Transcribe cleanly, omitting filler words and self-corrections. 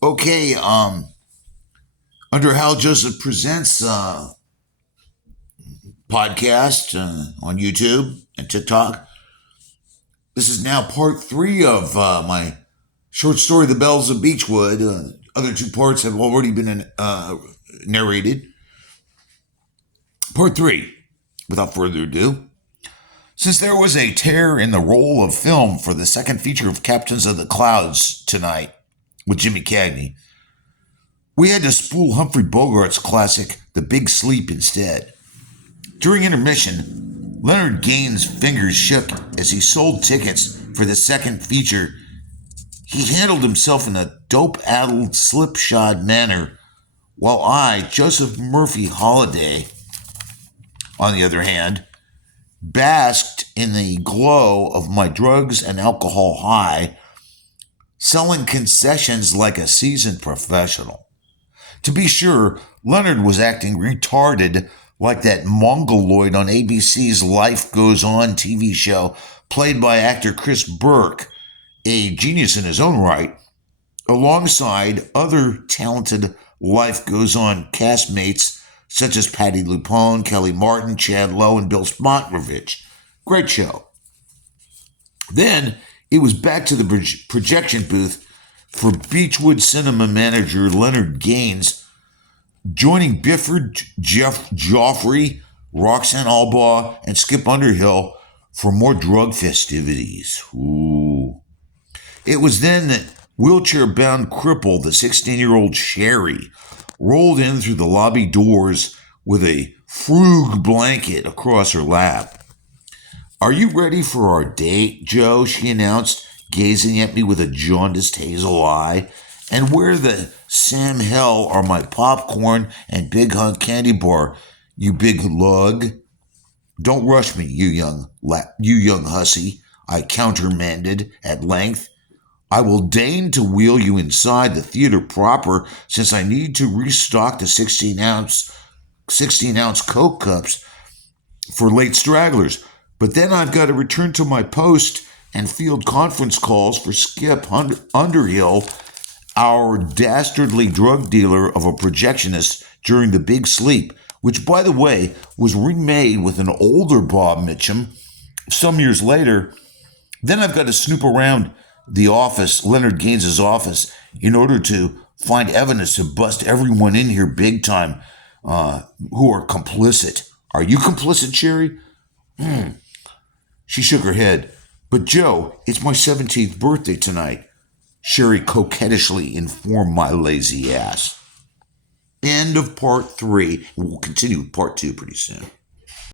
Okay, under Hal Joseph Presents podcast on YouTube and TikTok. This is now part 3 of my short story, The Bells of Beechwood. Other 2 parts have already been narrated. Part 3, without further ado. Since there was a tear in the roll of film for the second feature of Captains of the Clouds tonight with Jimmy Cagney, we had to spool Humphrey Bogart's classic The Big Sleep instead. During intermission, Leonard Gaines' fingers shook as he sold tickets for the second feature. He handled himself in a dope-addled, slipshod manner, while I, Joseph Murphy Holiday, on the other hand, basked in the glow of my drugs and alcohol high, selling concessions like a seasoned professional. To be sure, Leonard was acting retarded like that mongoloid on ABC's Life Goes On TV show, played by actor Chris Burke, a genius in his own right, alongside other talented Life Goes On castmates such as Patti LuPone, Kelly Martin, Chad Lowe, and Bill Smotrowicz. Great show. Then it was back to the projection booth for Beechwood Cinema manager Leonard Gaines, joining Bifford, Jeff Joffrey, Roxanne Albaugh, and Skip Underhill for more drug festivities. Ooh. It was then that wheelchair-bound cripple, the 16-year-old Sherry, rolled in through the lobby doors with a frug blanket across her lap. "Are you ready for our date, Joe?" she announced, gazing at me with a jaundiced hazel eye. "And where the Sam hell are my popcorn and Big Hunk candy bar, you big lug?" "Don't rush me, you young hussy," I countermanded at length. "I will deign to wheel you inside the theater proper, since I need to restock the 16-ounce Coke cups for late stragglers. But then I've got to return to my post and field conference calls for Skip Underhill, our dastardly drug dealer of a projectionist during The Big Sleep, which, by the way, was remade with an older Bob Mitchum some years later. Then I've got to snoop around the office, Leonard Gaines' office, in order to find evidence to bust everyone in here big time who are complicit. Are you complicit, Sherry?" She shook her head. "But Joe, it's my 17th birthday tonight," Sherry coquettishly informed my lazy ass. End of part 3. We'll continue with part 2 pretty soon.